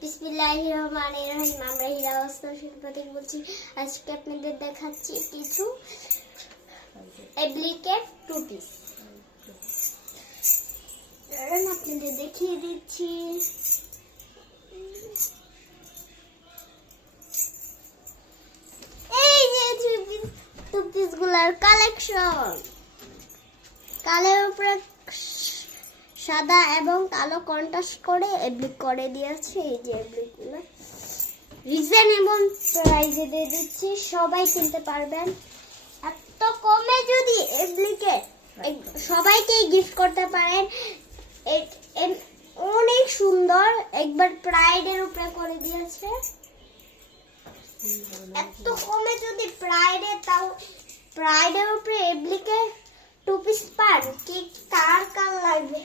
বিসমিল্লাহির রহমানির রহিম। আমরা হীরা বস্ত্র শিল্প থেকে বলছি। আজকে আপনাদের দেখাচ্ছি কিছু অ্যাপ্লিকেট টু পিস। আপনাদের দেখিয়ে দিচ্ছি। এই যে টু পিস গুলার কালেকশন। কালের উপরে সাদা এবং কালো কন্ট্রাস্ট করে অ্যাপ্লিক করে দিয়েছে। এই যে অ্যাপ্লিকগুলো রিজনেবল প্রাইসে দিয়ে দিচ্ছি, সবাই কিনতে পারবেন। এত কমে যদি অ্যাপ্লিকেট সবাইকেই গিফট করতে পারেন। অনেক সুন্দর, একবার প্রাইডের উপরে করে দিয়েছে। এত কমে যদি প্রাইডের উপরে অ্যাপ্লিকেট টু পিস পান, কি কার লাগবে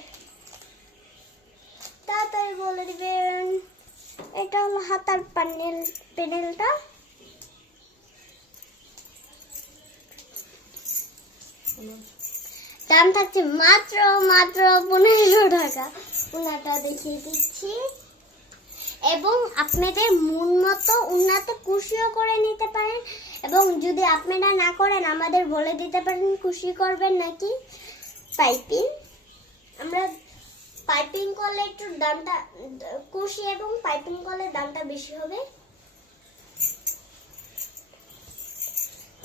তাড়াতাড়ি বলে দিবেন। এটা হলো হাতার প্যানেলটা। দাম থাকছে মাত্র 1500 টাকা। উনাটা দেখিয়ে দিচ্ছি। এবং আপনাদের মন মতো উন্নাতে কুশিও করে নিতে পারেন, এবং যদি আপনারা না করেন আমাদের বলে দিতে পারেন খুশি করবেন নাকি পাইপিং। আমরা পাইপিং করলে একটু দামটা কুশি এবং পাইপিং করলে দামটা বেশি হবে।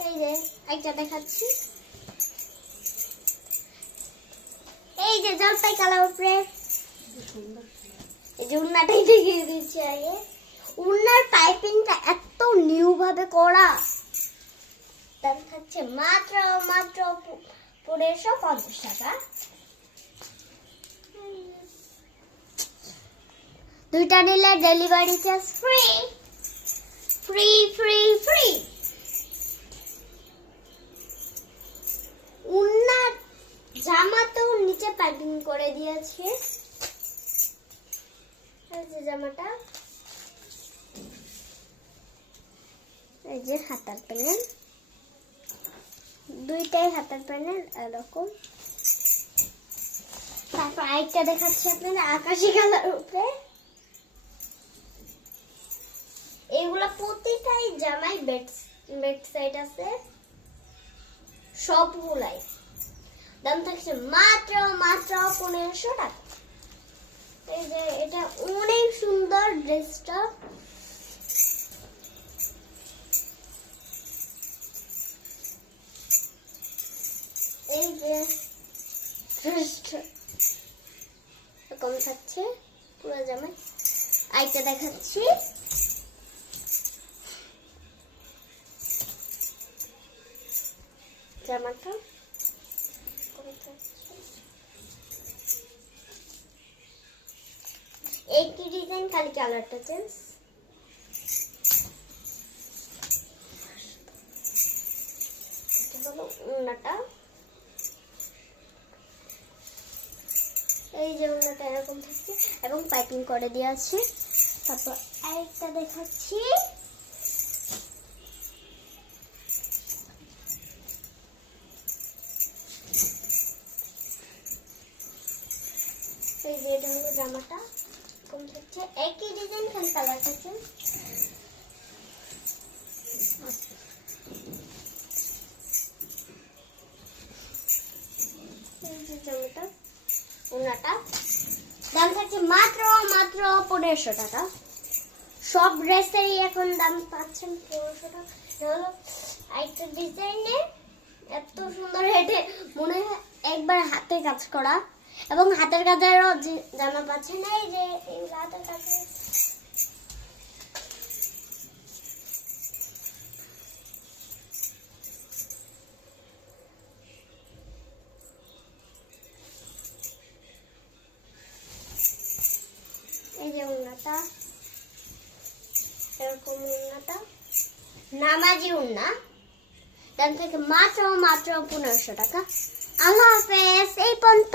এই যে একটা দেখাচ্ছি, এই যে জলপাই কালার উপরে। এই যে উন্নাটাই দেখিয়ে দিচ্ছি আগে। উন্নার পাইপিংটা এত নিউ ভাবে করা। দাম থাকছে মাত্র 1550 টাকা। দুইটা নিলে delivery charge free free free free. উন্নার জামাতেও নিচে পাইপিং করে দিয়েছে। এই যে জামাটা, এই যে হাতার প্যানেল, দুইটাই হাতার প্যানেল এরকম। তারপর আরেকটা দেখাচ্ছি আপনাদের আকাশি কালার উপরে। এগুলা প্রতিটাই জামাই বেড সাইড আছে সবগুলাই। দাম থাকছে মাত্র 1500 টাকা। এই যে এটা অনেক সুন্দর ড্রেসটা। এই যে ড্রেসটা এরকম থাকছে পুরো জামাই। আরেকটা দেখাচ্ছি, জামাটা একই ডিজাইন, খালি কালারটা চেঞ্জ। উন্নাটা, এই যে উন্নাটা এরকম থাকছে এবং পাইপিং করে দেওয়া আছে। তারপর আরেকটা দেখাচ্ছি, এই যে এটা হলো জামাটা কম থাকছে, একই ডিজাইন খালি কালার থাকছে। এই যে জামাটা, ওনাটা দাম থাকছে মাত্র 1500 টাকা। সব ড্রেসেরই এখন দাম পাচ্ছেন 1500 টাকা। হলো একটা ডিজাইনে এত সুন্দর, হেঁটে মনে হয় একবার হাতে কাজ করা, এবং হাতের কাজেরও জামা পাচ্ছেন। এই যে এগুলো হাতের কাজে। এই যে উন্নাটা এরকম, উন্নাটা নামাজি উন্না। দাম থেকে মাত্র 1500 টাকা। আল্লাহ হাফেজ। এই পর্যন্ত।